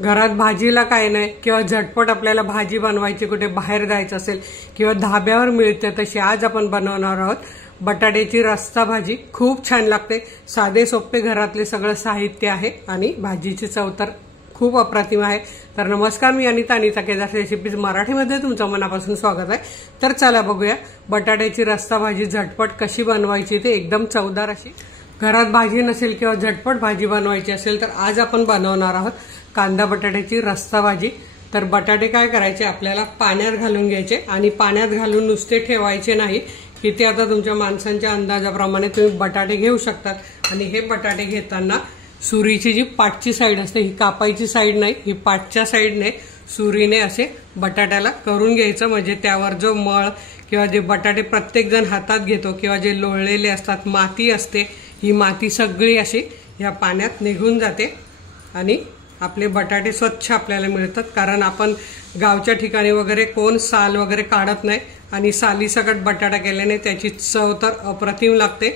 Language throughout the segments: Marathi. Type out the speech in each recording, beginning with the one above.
घरात भाजीला काय नाही किंवा झटपट आपल्याला भाजी बनवायची कुठे बाहेर जायचं असेल किंवा धाब्यावर मिळते तशी आज आपण बनवणार आहोत बटाट्याची रस्सा भाजी। खूप छान लागते, साधे सोपे घरातले सगळं साहित्य आहे आणि भाजीची चव तर खूप अप्रतिम आहे। तर नमस्कार, मी अनिता केदार रेसिपीज मराठीमध्ये तुमचं मनापासून स्वागत आहे। तर चला बघूया बटाट्याची रस्सा भाजी झटपट कशी बनवायची ते एकदम चवदार अशी। घरात भाजी नसेल किंवा झटपट भाजी बनवायची असेल तर आज आपण बनवणार आहोत कांदा बटाट्याची रस्सा भाजी। तर बटाटे काय करायचे, आपल्याला पाण्यात घालून घ्यायचे आणि पाण्यात घालून नुसते ठेवायचे नाही। किती आता तुमच्या माणसांच्या अंदाजाप्रमाणे तुम्ही बटाटे घेऊ शकतात आणि हे बटाटे घेताना सुरीची जी पाठची साईड असते ही कापायची साईड नाही, ही पाठच्या साईडने सुरीने असे बटाट्याला करून घ्यायचं, म्हणजे त्यावर जो मळ किंवा जे बटाटे प्रत्येक जण हातात घेतो किंवा जे लोळलेले असतात माती असते, ही माती सगळी अशी या पाण्यात निघून जाते आणि आपले बटाटे स्वच्छ आपल्याला मिळतात। कारण आपण गावच्या ठिकाणी वगैरे कोण साल वगैरे काढत नाही आणि सालीसकट बटाटा केल्याने त्याची चव तर अप्रतिम लागते।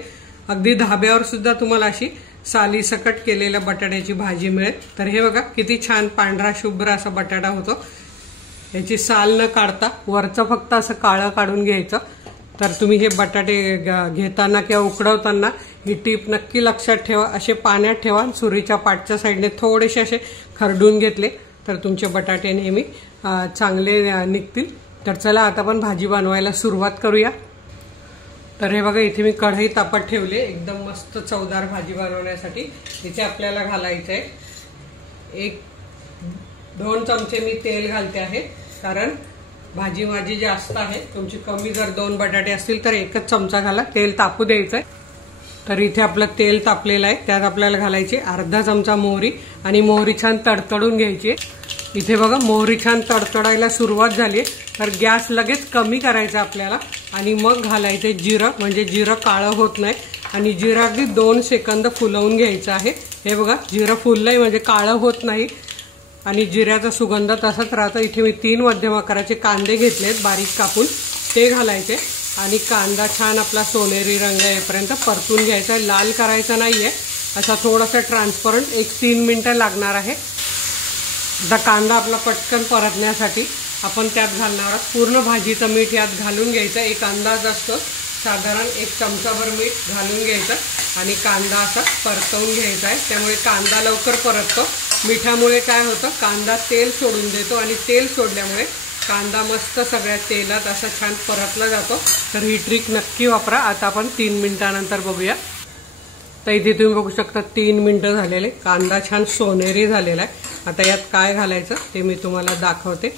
अगदी धाब्यावर सुद्धा तुम्हाला अशी सालीसकट केलेल्या बटाट्याची भाजी मिळेल। तर हे बघा किती छान पांढरा शुभ्र असा बटाटा होतो, याची साल न काढता वरचं फक्त असं काळं काढून घ्यायचं। तर तुम्ही हे बटाटे घेताना किंवा उकडवताना ही टीप नक्की लक्षात ठेवा, असे पाण्यात ठेवा, सुरीच्या पाठच्या साईडने थोडेसे असे खरडून घेतले तर तुमचे बटाटे नेहमी चांगले निघतील। तर चला आता आपण भाजी बनवायला सुरुवात करूया। तर हे बघा इथे मी कढई तापत ठेवले एकदम मस्त चवदार भाजी बनवण्यासाठी। इथे आपल्याला घालायचं आहे 1-2 चमचे मी तेल घालते आहे, कारण भाजी माझी जास्त आहे, तुमची कमी जर 2 बटाटे असतील तर 1च चमचा घाला, तेल तापू द्यायचं आहे। तर इथे आपलं तेल तापलेलं आहे, त्यात आपल्याला घालायची अर्धा चमचा मोहरी आणि मोहरी छान तडतडून घ्यायची। इथे बघा मोहरी छान तडतडायला सुरुवात झाली तर गॅस लगेच कमी करायचा आपल्याला आणि मग घालायचे जिरं, म्हणजे जिरं काळं होत नाही आणि जिरं अगदी 2 सेकंद फुलवून घ्यायचं आहे। हे बघा जिरं फुललंय म्हणजे काळं होत नाही आणि जिऱ्याचा सुगंध तसाच राहतो। इथे मी 3 मध्यम आकाराचे कांदे घेतलेत बारीक कापून, ते घालायचे आणि कांदा छान आपला सोनेरी रंग येईपर्यंत परतून घ्यायचा, लाल करायचा नाहीये, असा थोडासा ट्रान्सपरंट 1-3 मिनिटं लागणार आहे। आता कांदा आपला पटकन परतण्यासाठी आपण त्यात घालणार आहोत पूर्ण भाजीचं मीठ यात घालून घ्यायचं। एक अंदाज असतो साधारण 1 चमचाभर मीठ घालून घ्यायचं आणि कांदा असा परतवून घ्यायचा आहे, त्यामुळे कांदा लवकर परततो। मिठामुळे काय होतं, कांदा तेल सोडून देतो आणि तेल सोडल्यामुळे कांदा मस्त सगळ्या तेलात असा छान परतला जातो। तर ही ट्रिक नक्की वापरा। आता आपण 3 मिनिटांनंतर बघूया। तर इथे तुम्ही बघू शकता 3 मिनिटं झालेले, कांदा छान सोनेरी झालेला आहे। आता यात काय घालायचं ते मी तुम्हाला दाखवते।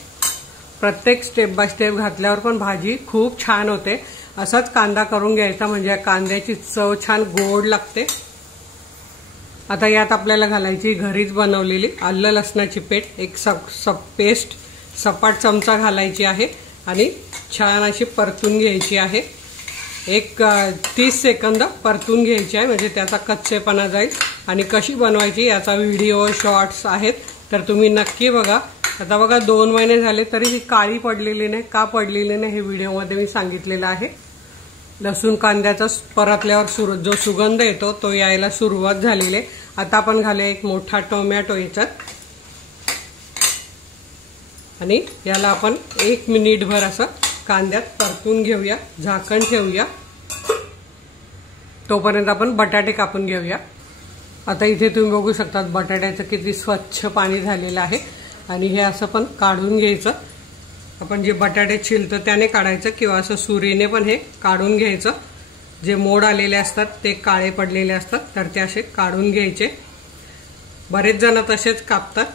प्रत्येक स्टेप बाय स्टेप घातल्यावर पण भाजी खूप छान होते। असाच कांदा करून घ्यायचा म्हणजे कांद्याची चव छान गोड लागते। आता यात आपल्याला घालायची घरीच बनवलेली आलं लसणाची पेस्ट सपाट चमचा घालायची आहे आणि छान अशी परतून घ्यायची आहे। 30 सेकंद परतून घ्यायची आहे, म्हणजे त्याचा कच्चेपणा जाईल। आणि कशी बनवायची याचा व्हिडिओ शॉर्ट्स आहेत, तर तुम्ही नक्की बघा। आता बघा 2 महिने झाले तरी ही काळी पडलेली नाही, का पडलेली नाही हे व्हिडिओमध्ये मी सांगितलेलं आहे। लसूण कांद्याचा परतल्यावर जो सुगंध येतो तो यायला सुरुवात झालेली आहे। आता आपण घालूया 1 मोठा टोमॅटो याच्यात आणि याला आपण 1 मिनिटभर असं कांद्यात परतून घेऊया, झाकण ठेवूया, तोपर्यंत आपण बटाटे कापून घेऊया। आता इथे तुम्ही बघू शकता बटाट्याचं किती स्वच्छ पाणी झालेलं आहे आणि हे असं पण काढून घ्यायचं। आपण जे बटाटे छिलतो त्याने काढायचं किंवा असं सुरीने पण हे काढून घ्यायचं। जे मोड आलेले असतात ते काळे पडलेले असतात तर ते असे काढून घ्यायचे। बरेच जण तसेच कापतात,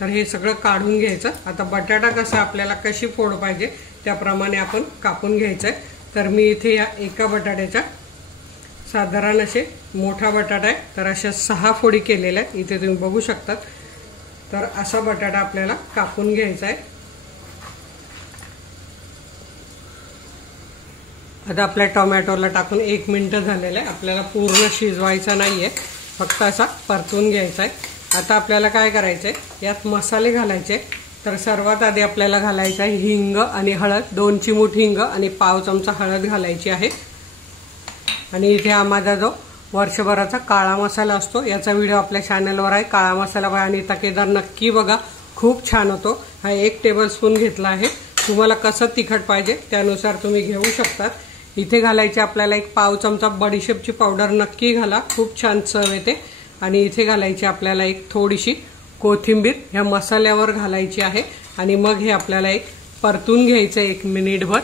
तर हे सगळं काढून घ्यायचं। आता बटाटा कसा आपल्याला कशी फोड पाहिजे त्याप्रमाणे आपण कापून घ्यायचं आहे। तर मी इथे या एका बटाट्याच्या साधारण असे मोठा बटाटा आहे तर अशा 6 फोडी केलेल्या आहेत, इथे तुम्ही बघू शकता। तर असा बटाटा आपल्याला कापून घ्यायचा आहे। आता आपल्या टोमॅटोला टाकून 1 मिनिट झालेलं आहे, आपल्याला पूर्ण शिजवायचा नाहीये, फक्त असा परतून घ्यायचा आहे। आता आपल्याला काय करायचंय, यात मसाले घालायचे। तर सर्वात आधी आपल्याला घालायचं आहे हिंग आणि हळद, 2 चिमूट हिंग आणि पाव चमचा हळद घालायची आहे। आणि इथे माझा जो वर्षभराचा काळा मसाला असतो। याचा व्हिडिओ आपल्या चॅनलवर आहे, काळा मसाला बाय अनिता केदार, नक्की बघा, खूप छान होतो। हा 1 टेबलस्पून घेतला आहे। तुम्हाला कसं तिखट पाहिजे त्यानुसार तुम्ही घेऊ शकता। इथे घालायचे आपल्याला 1 पाव चमचा बडीशेपची पावडर, नक्की घाला, खूप छान चव येते। आणि इथे घालायची आपल्याला एक थोडीशी कोथिंबीर ह्या मसाल्यावर घालायची आहे आणि मग हे आपल्याला एक परतून घ्यायचं 1 मिनिटभर।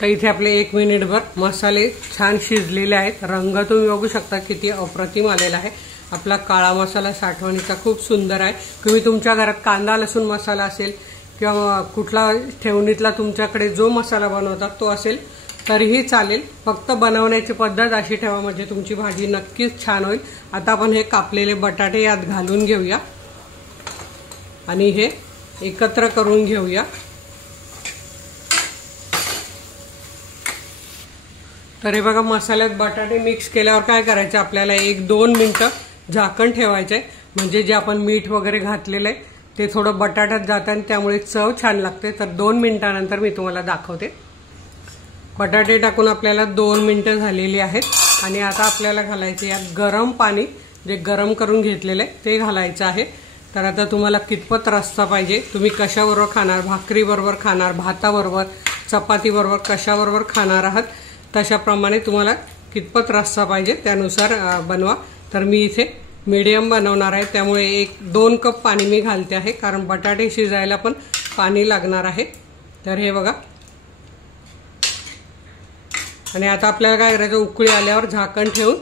तर इथे आपले 1 मिनिटभर मसाले छान शिजलेले आहेत। रंग तुम्ही बघू शकता किती अप्रतिम आलेला आहे। आपला काळा मसाला साठवणीचा खूप सुंदर आहे। तुम्ही तुमच्या घरात कांदा लसूण मसाला असेल किंवा कुठला ठेवणीतला तुमच्याकडे जो मसाला बनवतात तो असेल तरीही चालेल, फक्त बनवण्याची पद्धत अशी ठेवा म्हणजे तुमची भाजी नक्कीच छान होईल। आता आपण हे कापलेले बटाटे यात घालून घेऊया आणि हे एकत्र करून घेऊया। तर हे बघा, मसाल्यात बटाटे मिक्स केल्यावर काय करायचं, आपल्याला 1-2 मिनिटं झाकण ठेवायचे, म्हणजे जे आपण मीठ वगैरे घातलेलं आहे ते थोडं बटाट्यात जातं आणि त्यामुळे चव छान लागते। तर 2 मिनिटांनंतर मी तुम्हाला दाखवते। बटाटे टाकून आपल्याला 2 मिनिटं झालेली आहेत आणि आता आपल्याला घालायचे यात गरम पाणी, जे गरम करून घेतलेले ते घालायचं आहे। तर आता तुम्हाला कितपत रस्सा पाहिजे, तुम्ही कशाबरोबर खाणार, भाकरीबरोबर खाणार, भाताबरोबर, चपातीबरोबर, कशाबरोबर खाणार आहात तशाप्रमाणे तुम्हाला कितपत रस्सा पाहिजे त्यानुसार बनवा। तर मी इथे मीडियम बनवणार आहे, त्यामुळे 1-2 कप पाणी मी घालते आहे, कारण बटाटे शिजायला पण पाणी लागणार आहे। तर हे बघा, आणि आता आपल्याला काय करायचं, उकळी आल्यावर झाकण ठेवून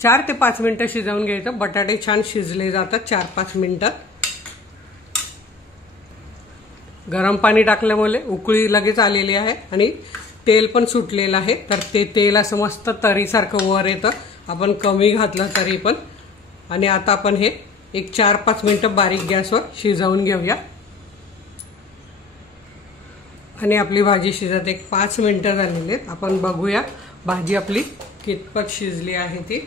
4 ते 5 मिनिटं शिजवून घ्यायचं। बटाटे छान शिजले जातात 4-5 मिनिटात। गरम पाणी टाकल्यामुळे उकळी लगेच आलेली आहे आणि तेल पण सुटलेलं आहे। तर ते तेल असं मस्त तरीसारखं वर येतं, आपण कमी घातलं तरी पण। आणि आता आपण हे 4-5 मिनिटं बारीक गॅसवर शिजवून घेऊया। आणि आपली भाजी शिजत 5 मिनिटं झालेली आहेत। आपण बघूया भाजी आपली कितपत शिजली आहे ती।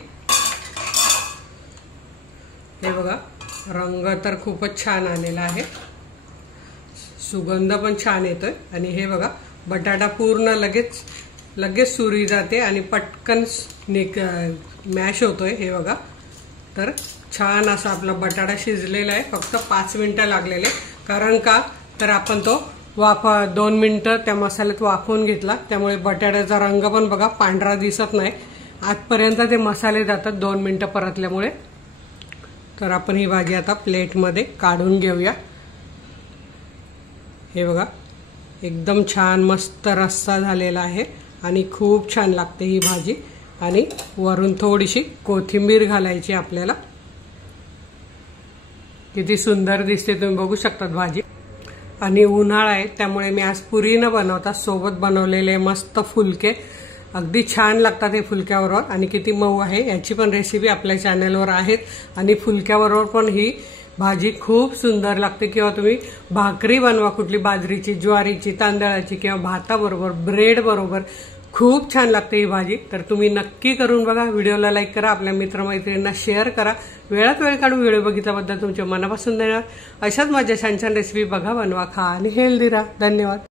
हे बघा, रंग तर खूपच छान आलेला आहे, सुगंध पण छान येतोय। आणि हे बघा, बटाटा पूर्ण लगेच सुरी जाते आणि पटकन मॅश होतोय। हे बघा, तर छान असा आपला बटाटा शिजलेला आहे, फक्त 5 मिनिटं लागलेले। कारण का, तर आपण तो 2 मिनिटं त्या मसाल्यात वाफवून घेतला, त्यामुळे बटाट्याचा रंग पण बघा पांढरा दिसत नाही, आतपर्यंत ते मसाले जातात 2 मिनिटं परतल्यामुळे। तर आपण ही भाजी आता प्लेटमध्ये काढून घेऊया। हे बघा, एकदम छान मस्त रस्सा झालेला आहे आणि खूप छान लागते ही भाजी। आणि वरून थोडीशी कोथिंबीर घालायची आपल्याला, किती सुंदर दिसते तुम्ही बघू शकता भाजी। आणि उन्हाळा आहे त्यामुळे मी आज पुरी न बनवता सोबत बनवलेले मस्त फुलके, अगदी छान लागतात हे फुलक्याबरोबर। आणि किती मऊ आहे याची पण रेसिपी आपल्या चॅनलवर आहेत। आणि फुलक्याबरोबर पण ही भाजी खूप सुंदर लागते, किंवा तुम्ही भाकरी बनवा, कुठली बाजरीची, ज्वारीची, तांदळाची किंवा भाताबरोबर, ब्रेड बरोबर, खूप छान लागते ही भाजी। तर तुम्ही नक्की करून बघा। व्हिडिओला लाईक करा, आपल्या मित्रमैत्रिणींना शेअर करा। वेळात वेळ काढून व्हिडिओ बघितल्याबद्दल तुमच्या मनापासून धन्यवाद। अशाच माझ्या छान छान रेसिपी बघा, बनवा, खा आणि हेल्दी राहा। धन्यवाद।